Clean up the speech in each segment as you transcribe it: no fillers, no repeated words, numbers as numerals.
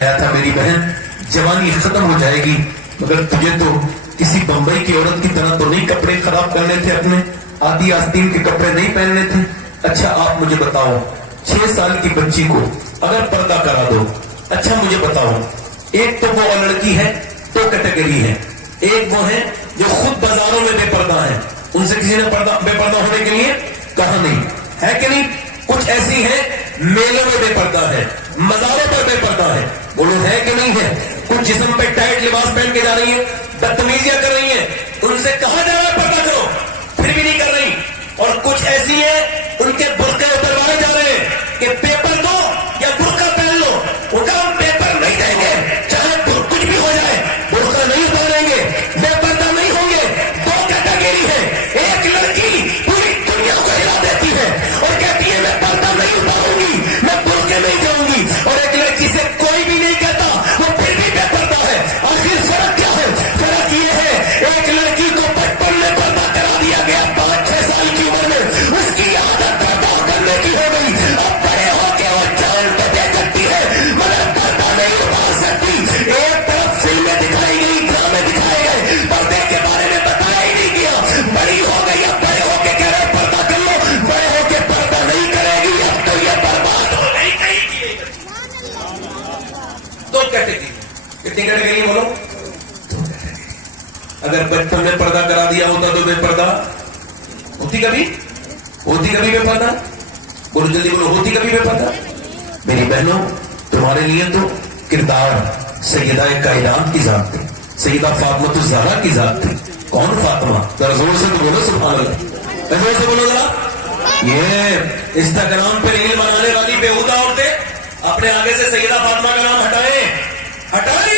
تھا میری بہن جوانی ختم ہو جائے گی مگر تجھے تو کسی بمبئی کی عورت کی طرح تو نہیں کپڑے خراب کرنے تھے، اپنے آدھی آستین کے کپڑے نہیں پہننے تھے۔ اچھا آپ مجھے بتاؤ 6 سال کی بچی کو اگر پردہ کرا دو، اچھا مجے بتاؤ، ایک تو وہ لڑکی ہے، 2 کیٹیگری ہے، ایک وہ ہے جو خود بازاروں میں بے پردہ ہے، ان سے کسی نے بے پردہ ہونے کے لیے کہا نہیں ہے کہ نہیں؟ کچھ ایسی ہیں میلوں میں بے پردہ ہے، مزاروں پر بے پردہ ہے، بولو ہے کہ نہیں ہے؟ کچھ جسم پہ ٹائٹ لباس پہن کے جا رہی ہیں، بدتمیزیاں کر رہی ہیں، ان سے کہا جا رہا ہے پردہ کرو، پھر بھی نہیں کر رہی۔ اور کچھ ایسی ہیں ان کے برقعے اتروائے جا رہے ہیں کہ پیپر دو یا برقع پہن لو، ان کا ہم پیپر نہیں دیں گے، چاہے کچھ بھی ہو جائے، برقع نہیں اتاریں گے، بے پردہ نہیں ہوں گے۔ 2 کیٹیگری ہے، ایک لڑکی پوری دنیا کو ہلا دیتی ہے اور کہتی ہے میں پردہ نہیں اتاروں گی، میں برقعے نہیں جاؤں گی، اور ایک لڑکی سے کوئی بھی نہیں کہتا، وہ پھر بھی بے پردہ ہے۔ آخر فرق کیا ہے؟ فرق یہ ہے ایک لڑکی کو بچپن میں پردہ کرا دیا گیا، 5-6 سال کی عمر میں اس کی عادت پردہ کرنے کی ہو گئی، اب بڑے ہو کے وہ جان پہ دے سکتی ہے مگر پردہ نہیں اتار سکتی۔ ایک طرف فلمیں دکھائی گئی، ڈرامے دکھائے گئے، پردے کے بارے میں بتایا ہی نہیں گیا، بڑی ہو گئی، اب بڑے ہو کے کہہ رہے پردہ کر لو، بڑے ہو کے پردہ نہیں کرے گی، اب تو یہ برباد ہو گئی کہیں۔ 2 کیٹیگری، کتنی کیٹیگری بولو؟ 2 کیٹیگری۔ اگر بچپن میں پردہ کرا دیا ہوتا تو بے پردہ ہوتی کبھی بے پردہ؟ بولو جلدی بولو، ہوتی کبھی بے پردہ؟ میری بہنوں تمہارے لیے تو کردار سیدہ کائنات کی ذات تھی، سیدہ فاطمہ الزہرا کی ذات تھی۔ کون فاطمہ؟ ذرا زور سے تو بولو سبحان اللہ، زور سے بولو ذرا۔ یہ انسٹاگرام پہ ریل بنانے والی بیہودہ عورتیں اپنے آگے سے سیدہ فاطمہ کا نام ہٹائیں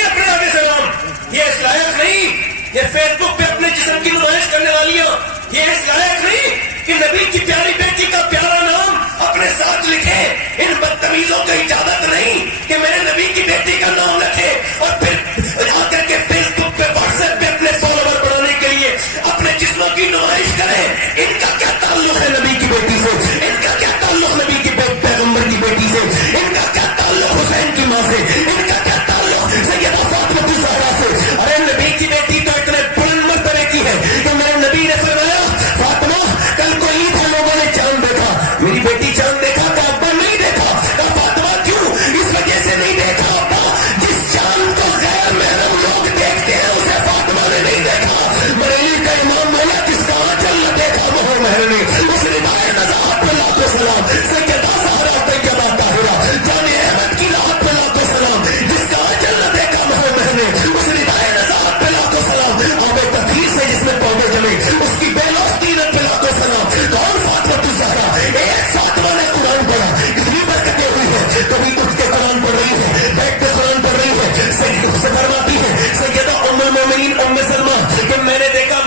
اپنے آگے سے نام، یہ اس لائق نہیں۔ یہ فیس بک پہ اپنے جسم کی نمائش کرنے والیاں یہ اس لائق نہیں کہ نبی کی پیاری بیٹی کا پیارا نام اپنے ساتھ لکھے۔ ان بدتمیزوں کو اجازت نہیں کہ میرے نبی کی بیٹی کا نام رکھے اور پھر آ کر کے فیس بک پہ واٹس ایپ پہ اپنے فالوور بڑھانے کے لیے اپنے جسموں کی نمائش کرے۔ ان کا کیا تعلق ہے نبی کی بیٹی سے؟ ان کا کیا تعلق نبی کی پیغمبر کی بیٹی سے؟ ان کا کیا تعلق حسین کی ماں سے؟ ان کا کیا تعلق سیدہ فاطمہ الزہرا سے؟ ارے نبی کی بیٹی تو اتنے بلند مرتبے کی ہے کہ میرے نبی نے فرمایا فاطمہ کل کو عید ہے، لوگوں نے چاند دیکھا، میری بیٹی چاند دیکھا کہ ابا نہیں دیکھا؟ کہ فاطمہ کیوں؟ اس وجہ سے نہیں دیکھا ابا، جس چاند کو غیر محرم لوگ دیکھتے ہیں اسے فاطمہ نے نہیں دیکھا۔ بریلی کا امام مولا جس کا آنچل نہ دیکھا وہ محرم، اس روایت نزاعت پہ لاکھوں سلام، سیدہ زہرا طیبہ طاہرہ جان احمد کی لاحت پہ لاکھوں سلام، جس کا آنچل نہ دیکھا وہ محرم، اس روایت نزاعت پہ لاکھوں سلام، آب تطہیر سے جس میں پودے جمے اس کی بے لوث تیرت پہ لاکھوں سلام۔ کون فاطمہ الزہرا؟ ایک فاطمہ نے قرآن پڑھا، اتنی برکتیں ہوئی ہے، کبھی اٹھ کے قرآن پڑھ رہی ہے، بیٹھ کے قرآن پڑھ رہی ہے، سے فرماتی ہے سیدہ ام المومنین ام سلمہ کہ میں نے دیکھا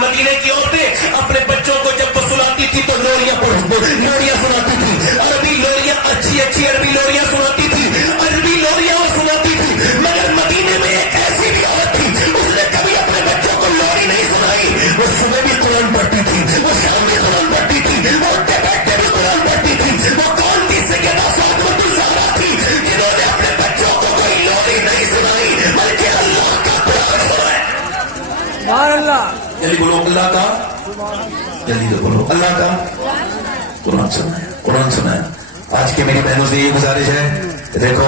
مدینے کی عورتیں اپنے بچوں کو جب وہ سلاتی تھی تو لوریاں سناتی تھی، عربی لوریاں، اچھی عربی لوریاں سناتی تھی، عربی لوریاں وہ سناتی تھی، مگر مدینے میں ایک ایسی بھی عورت تھی اس نے کبھی اپنے بچوں کو لوری نہیں سنائی۔ وہ صبح بھی قرآن پڑھتی تھی، وہ شام بھی قرآن پڑھتی تھی، وہ اٹھتے بیٹھتے بھی قرآن پڑھتی تھی۔ وہ کون تھی؟ سیدہ فاطمہ الزہرا تھی جنہوں نے اپنے بچوں کو کوئی لوری نہیں سنائی بلکہ اللہ کا قرآن سنایا۔ سبحان اللہ، جلدی بولو اللہ کا، جلدی تو بولو اللہ کا قرآن سنایا، قرآن سنایا۔ آج کے میری بہنوں سے یہ گزارش ہے کہ دیکھو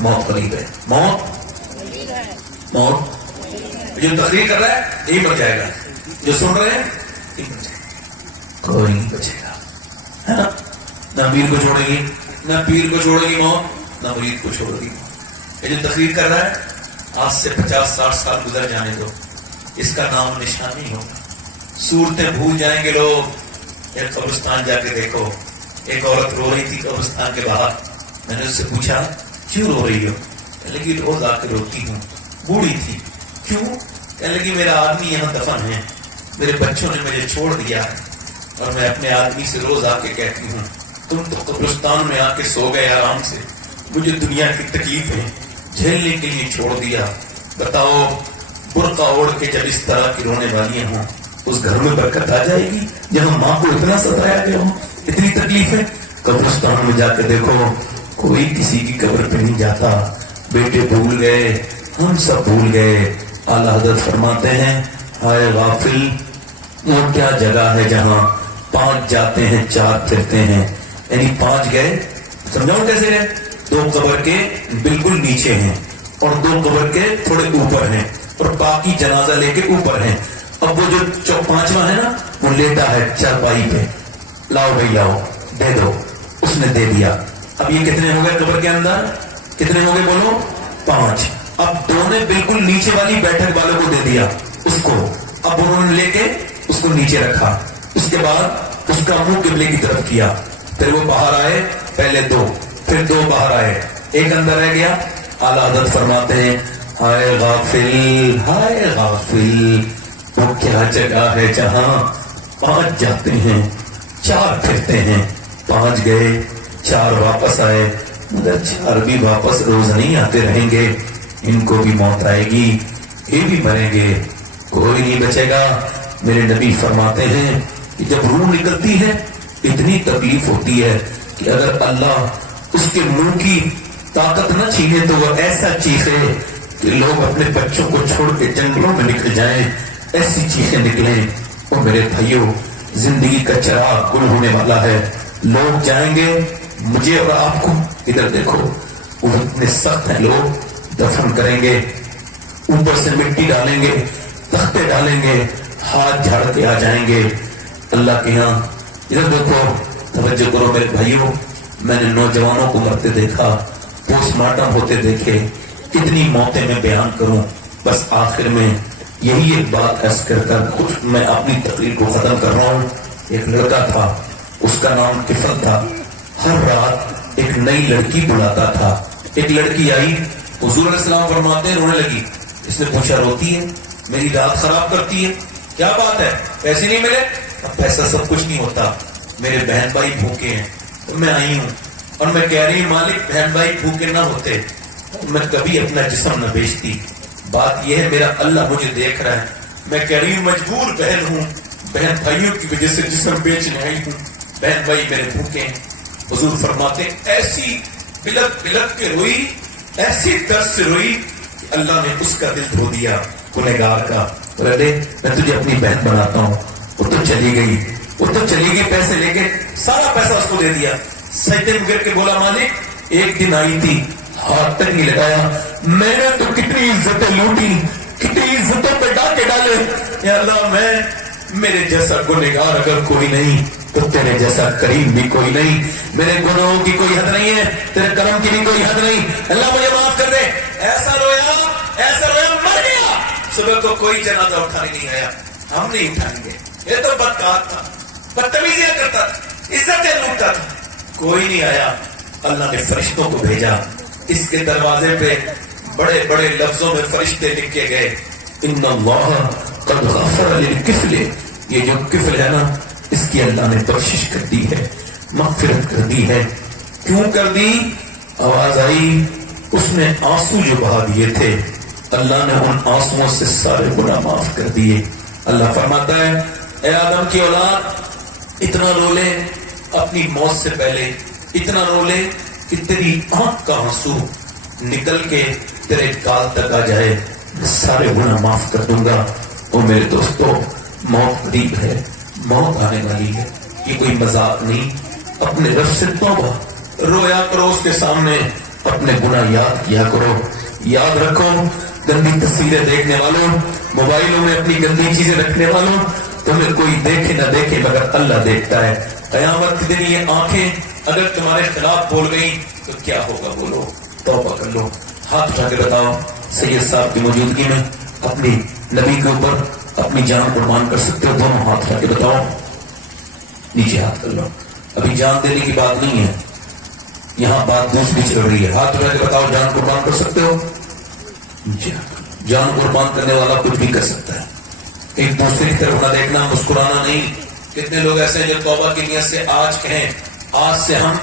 موت قریب ہے، موت جو تقریر کر رہا ہے یہی بچ جائے گا، جو سن رہے ہیں یہی بچ جائے گا، کوئی نہیں بچے گا، ہے نا؟ نہ امیر کو چھوڑے گی، نہ پیر کو چھوڑے گی موت، نہ مرید کو چھوڑے گی موت۔ یہ جو تقریر کر رہا ہے آج سے 50-60 سال گزر جانے دو، اس کا نام نشان نہیں ہوگا، صورتیں بھول جائیں گے لوگ۔ ایک قبرستان جا کے دیکھو، ایک عورت رو رہی تھی قبرستان کے باہر، میں نے اس سے پوچھا کیوں رو رہی ہو؟ کہنے لگی روز آ کے روتی ہوں، بوڑھی تھی۔ کیوں؟ کہنے لگی میرا آدمی یہاں دفن ہے، میرے بچوں نے مجھے چھوڑ دیا ہے اور میں اپنے آدمی سے روز آ کے کہتی ہوں تم تو قبرستان میں آ کے سو گئے آرام سے، مجھے دنیا کی تکلیفیں جھیلنے کے لیے چھوڑ دیا۔ بتاؤ برقع اوڑھ کے جب اس طرح کی رونے والیاں ہوں اس گھر میں برکت آ جائے گی جہاں ماں کو اتنا ستایا گیا ہو، اتنی تکلیف ہے؟ قبرستان میں جا کے دیکھو کوئی کسی کی قبر پہ نہیں جاتا، بیٹے بھول گئے, ہم سب بھول گئے. اعلیٰ حضرت فرماتے ہیں ہائے غافل, وہ کیا جگہ ہے جہاں 5 جاتے ہیں 4 پھرتے ہیں. یعنی 5 گئے, سمجھاؤ کیسے گئے؟ 2 قبر کے بالکل نیچے ہیں اور 2 قبر کے تھوڑے اوپر ہیں اور باقی جنازہ لے کے اوپر ہیں. اب وہ جو 5واں ہے نا, وہ لیٹا ہے چارپائی پہ, لاؤ بھائی لاؤ, دے دو. اس نے دے دیا. اب یہ کتنے ہو گئے قبر کے اندر؟ کتنے ہو گئے بولو؟ 5. اب 2 نے بالکل نیچے والی بیٹھک والوں کو دے دیا اس کو. اب انہوں نے لے کے اس کو نیچے رکھا. اس کے بعد اس کا منہ قبلے کی طرف کیا. پھر وہ باہر آئے, پہلے 2, پھر 2 باہر آئے, ایک اندر رہ گیا. اعلیٰ حضرت فرماتے ہیں ہائے غافل, ہائے غافل, وہ کیا جگہ ہے جہاں 5 جاتے ہیں 4 پھرتے ہیں. 5 گئے, 4 واپس آئے, مگر 4 بھی واپس روز نہیں آتے رہیں گے. ان کو بھی موت آئے گی, یہ بھی مریں گے, کوئی نہیں بچے گا. میرے نبی فرماتے ہیں کہ جب روح نکلتی ہے اتنی تکلیف ہوتی ہے کہ اگر اللہ اس کے منہ کی طاقت نہ چھینے تو وہ ایسا چیخے کہ لوگ اپنے بچوں کو چھوڑ کے جنگلوں میں نکل جائیں. ایسی چیخیں نکلیں. اور میرے بھائیوں, زندگی کا چراغ گل ہونے والا ہے. لوگ جائیں گے, مجھے اور آپ کو, ادھر دیکھو, وہ اتنے سخت ہیں, لوگ دفن کریں گے, اوپر سے مٹی ڈالیں گے, تختے ڈالیں گے, ہاتھ جھاڑ کے آ جائیں گے اللہ کے یہاں. ادھر دیکھو, توجہ کرو میرے بھائیوں, میں نے نوجوانوں کو مرتے دیکھا, پوسٹ مارٹم ہوتے دیکھے, کتنی موتیں میں بیان کروں. بس آخر میں یہی ایک بات عرض کر کر میں اپنی تقریر کو ختم کر رہا ہوں. ایک لڑکا تھا, اس کا نام کفل تھا. ہر رات ایک نئی لڑکی بلاتا تھا. ایک لڑکی آئی, حضور علیہ السلام فرماتے ہیں رونے لگی. اس نے پوچھا روتی ہے, میری رات خراب کرتی ہے, کیا بات ہے, پیسے نہیں ملے؟ اب پیسہ سب کچھ نہیں ہوتا, میرے بہن بھائی بھوکے ہیں, میں آئی ہوں اور میں کہہ رہی ہوں مالک بہن بھائی بھوکے نہ ہوتے میں کبھی اپنا جسم نہ بیچتی. بات یہ ہے میرا اللہ مجھے دیکھ رہا ہے, میں کہہ رہی ہوں مجبور بہن ہوں, بہن بھائیوں کی وجہ سے جسم بیچنے آئی ہوں, بہن بھائی میرے بھوکے ہیں. حضور فرماتے ایسی بلک بلک کے روئی, ایسی درد سے روئی کہ اللہ نے اس کا دل دھو دیا گنہگار کا. رے میں تجھے اپنی بہن بناتا ہوں. وہ تو چلی گئی, وہ تو چلی گئی, پیسے لے کے سارا پیسہ اس کو دے دیا. سجدے میں گر کے بولا مالک ایک دن آئی تھی, ہاتھ تک نہیں لگایا, میں نے تو کتنی عزتیں لوٹی, کتنی عزتوں پہ ڈاکے ڈالے. یا اللہ میں, میرے جیسا گنہگار اگر کوئی نہیں تو تیرے جیسا کریم بھی کوئی نہیں. میرے گناہوں کی کوئی حد نہیں ہے, تیرے کرم کی بھی کوئی حد نہیں. اللہ مجھے معاف کر دے. ایسا رویا, ایسا رویا, مر گیا. صبح کو کوئی جنازہ اٹھانے نہیں آیا, ہم نہیں اٹھائیں گے. یہ تو بدکار تھا, بدتمیزیاں کرتا تھا, عزتیں لوٹتا تھا, کوئی نہیں آیا. اللہ نے فرشتوں کو بھیجا, اس کے دروازے پہ بڑے بڑے لفظوں میں فرشتے لکھ کے گئے ان اللہ قد غفر للکفل. یہ جو کفل ہے نا, اس کی اللہ نے بخشش کر دی ہے, مغفرت کر دی ہے. کیوں کر دی؟ آواز آئی, اس نے آنسو جو بہا دیے تھے اللہ نے ان آنسوؤں سے سارے گناہ معاف کر دیے. اللہ فرماتا ہے اے آدم کی اولاد اتنا رو لے اپنی موت سے پہلے, اتنا رو لے کہ تیری آنکھ کا آنسو نکل کے تیرے گال تک آ جائے, سارے گناہ معاف کر دوں گا. اور میرے دوستو موت قریب ہے, موت آنے والی ہے, یہ کوئی مذاق نہیں. اپنے رب سے توبہ, رویا کرو اس کے سامنے, اپنے گناہ یاد کیا کرو. یاد رکھو گندی تصویریں دیکھنے والوں, موبائلوں میں اپنی گندی چیزیں رکھنے والوں, تمہیں کوئی دیکھے نہ دیکھے مگر اللہ دیکھتا ہے. قیامت کے دن یہ آنکھیں اگر تمہارے خلاف بول گئی تو کیا ہوگا؟ بولو, توبہ کر لو. ہاتھ اٹھا کے بتاؤ سید صاحب کی موجودگی میں اپنی نبی کے اوپر اپنی جان قربان کر سکتے ہو؟ دونوں ہاتھ اٹھا کے بتاؤ, نیچے ہاتھ کر لو. ابھی جان دینے کی بات نہیں ہے, یہاں بات دوسری چل رہی ہے. ہاتھ اٹھا کے بتاؤ جان قربان کر سکتے ہو؟ جان قربان کرنے والا کچھ بھی کر سکتا ہے. ایک دوسرے کی طرف نہ دیکھنا, مسکرانا نہیں. کتنے لوگ ایسے ہیں جو توبہ کی نیت سے آج کہیں آج سے ہم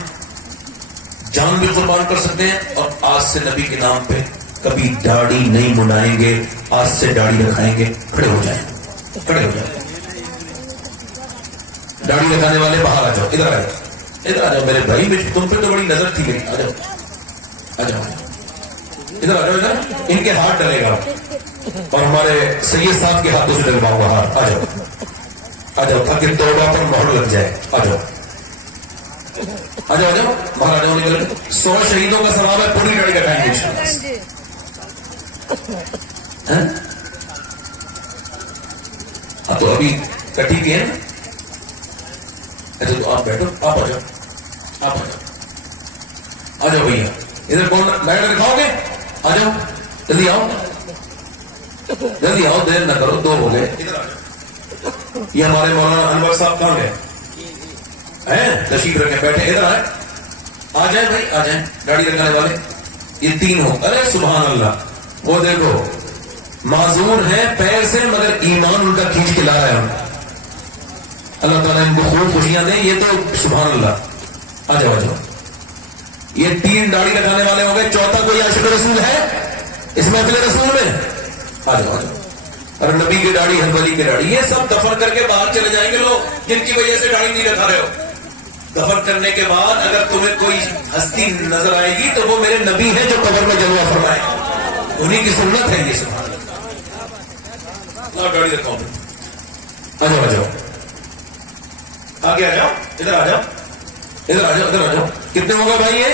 جان بھی قربان کر سکتے ہیں اور آج سے نبی کے نام پہ کبھی داڑھی نہیں منائیں گے, آج سے داڑھی رکھائیں گے. کھڑے ہو جائیں, کھڑے ہو جائیں. داڑھی رکھانے والے باہر آ جاؤ, ادھر آ جاؤ, ادھر آ جاؤ میرے بھائی. تم پہ تو بڑی نظر تھی میری, آ جاؤ, آ جاؤ. ادھر آ جاؤ, ادھر ان کے ہاتھ ڈلے گا اور ہمارے سید صاحب کے ہاتھوں سے ڈلواؤں گا ہاتھ. آ جاؤ آ جاؤ تاکہ توبہ پر مہر لگ جائے. آ جاؤ آ جاؤ آ جاؤ باہر آ جاؤ نکل. 100 شہیدوں کا ثواب ہے, پوری گاڑی کٹائیں گے انشاءاللہ. ہاں تو ابھی کٹی کی ہے نا. اچھا تو آپ بیٹھو, آپ آ جاؤ, آپ آ جاؤ, آ جاؤ بھیا. ادھر کون بیٹھ کر دکھاؤ گے؟ آ جاؤ جلدی آؤ, جلدی آؤ, دیر نہ کرو, 2 ہو گئے. ادھر آ جاؤ. یہ ہمارے مولانا انور صاحب کہاں گئے ہیں؟ تشریف رکھیں, بیٹھے. ادھر آئے, آ جائیں بھائی, آ جائیں. گاڑی رکھنے والے یہ 3 ہو. ارے سبحان اللہ, وہ دیکھو معذور ہیں پیر سے مگر ایمان ان کا کھینچ کے لا رہا ہے. اللہ تعالیٰ ان کو خوب خوشیاں دیں. یہ تو سبحان اللہ. آ جاؤ آ جاؤ. یہ 3 داڑھی رکھانے والے ہو گئے. چوتھا کوئی عاشق رسول ہے اس محفل رسول میں؟ آ جاؤ آ جاؤ. اور نبی کی داڑھی, ہر ولی کی داڑھی, یہ سب دفن کر کے باہر چلے جائیں گے لوگ جن کی وجہ سے داڑھی نہیں رکھا رہے ہو. دفن کرنے کے بعد اگر تمہیں کوئی ہستی نظر آئے گی تو وہ میرے نبی ہیں جو قبر میں جلوہ فرمائے, انہیں کی سنت ہے یہ. سبحان اللہ. گاڑی رکھاؤ. آ جاؤ آ جاؤ, آگے آ جاؤ, ادھر آ جاؤ, ادھر آ جاؤ, ادھر آ جاؤ. کتنے ہو گئے بھائی یہ؟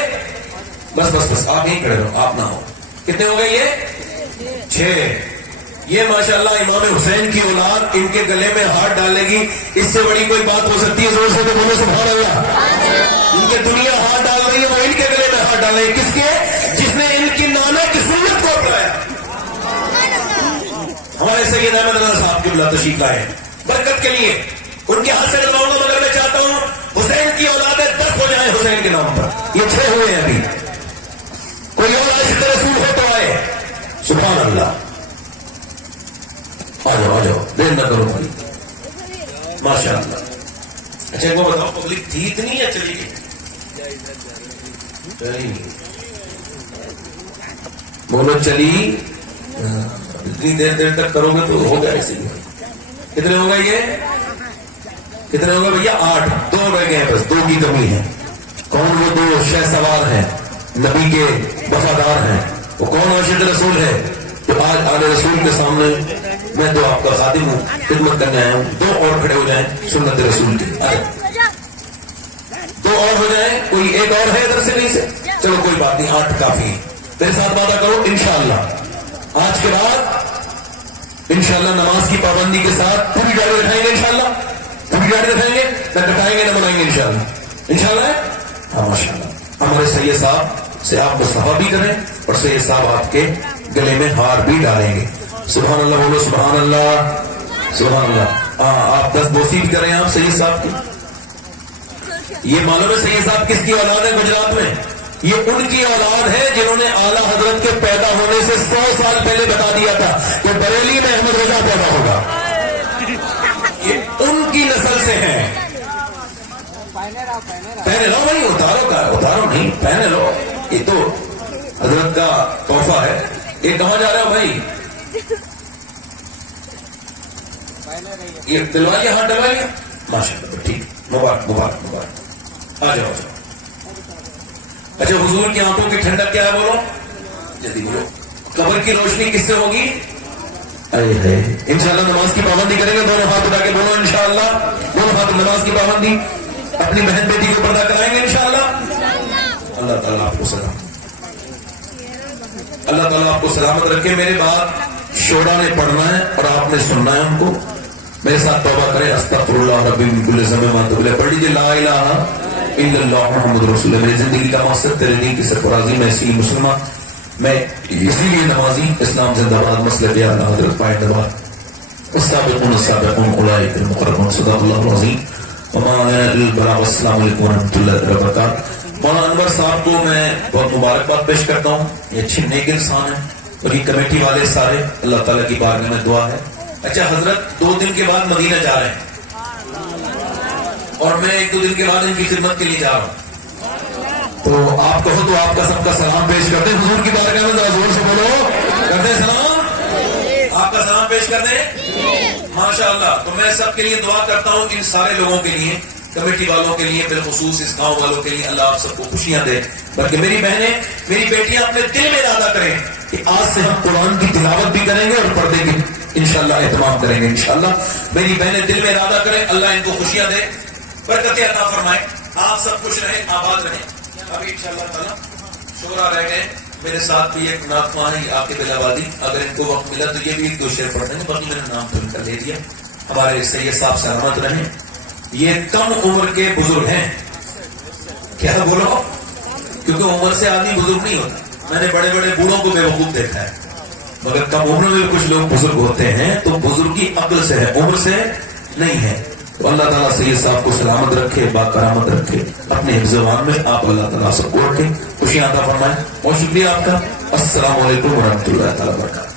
بس بس بس, آپ یہیں کھڑے رہو, آپ نہ ہو. کتنے ہو گئے یہ؟ 6. یہ ماشاءاللہ امام حسین کی اولاد ان کے گلے میں ہاتھ ڈالے گی, اس سے بڑی کوئی بات ہو سکتی ہے؟ زور سے تو بولو سبحان اللہ. ان کے دنیا ہاتھ ڈال رہی ہے, وہ ان کے گلے میں ہاتھ ڈال رہے ہیں. کس کے؟ جس نے ان کی نانا کی سنت کو اپنایا. ہمارے سید احمد رضا صاحب قبلہ تشریف لائے برکت کے لیے. ان کے ہاتھ سے ڈلواؤں گا مگر میں چاہتا ہوں حسین کی اولادیں 10 ہو جائیں حسین کے نام پر. یہ 6 ہوئے ہیں ابھی. کوئی اور عاشق رسول ہو تو آئے. سبحان اللہ. آ جاؤ آ جاؤ, دیر نہ کرو بھائی. ماشاء اللہ. اچھا وہ بتاؤ, پبلک تھی اتنی یا چلی گئی؟ بولو چلی. اتنی دیر تک کرو گے تو ہو گیا ایسے ہی. کتنے ہو گئے یہ؟ کتنے ہو گئے بھیا؟ 8. 2 رہ گئے ہیں بس, 2 کی کمی ہے. کون وہ 2 شہ سوار ہیں, نبی کے وفادار ہیں؟ وہ کون عاشق رسول ہے جو آج آل رسول کے سامنے میں تو آپ کا خادم ہوں, خدمت کرنے آیا ہوں. 2 اور کھڑے ہو جائیں سنت رسول کی. 2 اور ہو جائیں. کوئی ایک اور ہے ادھر سے نہیں سے؟ چلو کوئی بات نہیں, 8 کافی ہے. میرے ساتھ وعدہ کرو انشاءاللہ آج کے بعد انشاءاللہ نماز کی پابندی کے ساتھ پوری گاڑی رکھائیں گے. انشاءاللہ پوری گاڑی رکھائیں گے, نہ کٹائیں گے نہ بنائیں گے. انشاءاللہ انشاءاللہ. ہاں ماشاءاللہ. ہمارے سید صاحب سے آپ مصطفیٰ بھی کریں اور سید صاحب آپ کے گلے میں ہار بھی ڈالیں گے. سبحان اللہ بولو, سبحان اللہ, سبحان اللہ. ہاں آپ 10 بوسی بھی کریں آپ سید صاحب کی. یہ معلوم ہے سید صاحب کس کی اولاد ہے گجرات میں؟ یہ ان کی اولاد ہے جنہوں نے اعلیٰ حضرت کے پیدا ہونے سے 100 سال پہلے بتا دیا تھا کہ بریلی میں احمد رضا پیدا ہوگا. یہ ان کی نسل سے ہیں. پہنے لو بھائی, اتارو نہیں, پہنے لو. یہ تو حضرت کا تحفہ ہے. یہ کہاں جا رہا ہے بھائی؟ یہ دلوائیے, ہاتھ ڈلوائیے. ماشاء اللہ, ٹھیک, مبارک مبارک مبارک. آ جاؤ. اچھا حضور کی آنکھوں کی ٹھنڈک کیا ہے بولو جلدی بولو. قبر کی روشنی کس سے ہوگی؟ انشاءاللہ نماز کی پابندی کریں گے. دونوں ہاتھ اٹھا کے بولو انشاءاللہ. دونوں ہاتھ نماز کی پابندی. اپنی بہن بیٹی کو پردہ کرائیں گے انشاءاللہ. اللہ تعالیٰ آپ کو سلامت, اللہ تعالیٰ آپ کو سلامت رکھے. میرے بعد شوڑا نے پڑھنا ہے اور آپ نے سننا ہے ہم کو. میرے ساتھ توبہ کریں. استغفر اللہ ربی من کل ذنب ما تب. پڑھ لیجیے لا الہ الا اللہ محمد رسول اللہ. میری زندگی کا مقصد تیرے دین کی سرفرازی. میں اسی مسلمان, میں اسی لیے نمازی. اسلام زندہ باد, مسلک اعلیٰ حضرت پائے دباد. السابقون السابقون اولئک المقربون. صدق اللہ العظیم. وما علینا الا البلاغ. السلام علیکم ورحمۃ اللہ وبرکاتہ. مولانا انور صاحب کو میں بہت مبارکباد پیش کرتا ہوں. یہ اچھے نیک انسان ہیں اور یہ کمیٹی والے سارے, اللہ تعالیٰ کی بارگاہ میں دعا ہے. اچھا حضرت 2 دن کے بعد مدینہ جا رہے ہیں اور میں 1-2 دن کے بعد ان کی خدمت کے لیے جا رہا ہوں. تو آپ کہو تو آپ کا سب کا سلام پیش کرتے ہیں حضور کی بارگاہ میں. ذرا زور سے بولو, کرتے ہیں سلام. آپ کا سلام پیش کرتے ہیں ماشاء اللہ. تو میں سب کے لیے دعا کرتا ہوں, ان سارے لوگوں کے لیے کمیٹی والوں کے لیے، بالخصوص اس گاؤں والوں کے لیے اللہ آپ سب کو خوشیاں دے. بلکہ میری بہنیں، میری بیٹیاں اپنے دل میں ارادہ کریں کہ آج سے ہم قرآن کی تلاوت بھی کریں گے اور پردے کی انشاءاللہ اہتمام کریں گے. انشاءاللہ میری بہنیں دل میں ارادہ کریں، اللہ ان کو خوشیاں دے، برکتیں عطا فرمائے، آپ سب خوش رہیں، آباد رہیں. ابھی انشاءاللہ تعالیٰ شعرا رہ گئے میرے ساتھ بھی، ایک ناطمہ ہے عاقب الہآبادی، اگر ان کو وقت ملا تو یہ بھی ایک دو شعر پڑھ دیں گے، باقی میں نے نام تو ان کا لے دیا. ہمارے سید صاحب سلامت رہیں. یہ کم عمر کے بزرگ ہیں. کیا بولو؟ کیونکہ عمر سے آدمی بزرگ نہیں ہوتا. میں نے بڑے بڑے بوڑھوں کو بے وقوف دیکھا ہے، مگر کم عمر میں کچھ لوگ بزرگ ہوتے ہیں تو بزرگی عقل سے ہے، عمر سے نہیں ہے. تو اللہ تعالیٰ سید صاحب کو سلامت رکھے، باکرامت رکھے، اپنے حفظ وان میں آپ اللہ تعالیٰ سب کو رکھے، خوشیاں عطا فرمائے. بہت شکریہ آپ کا. السلام علیکم ورحمۃ اللہ تعالیٰ وبرکاتہ.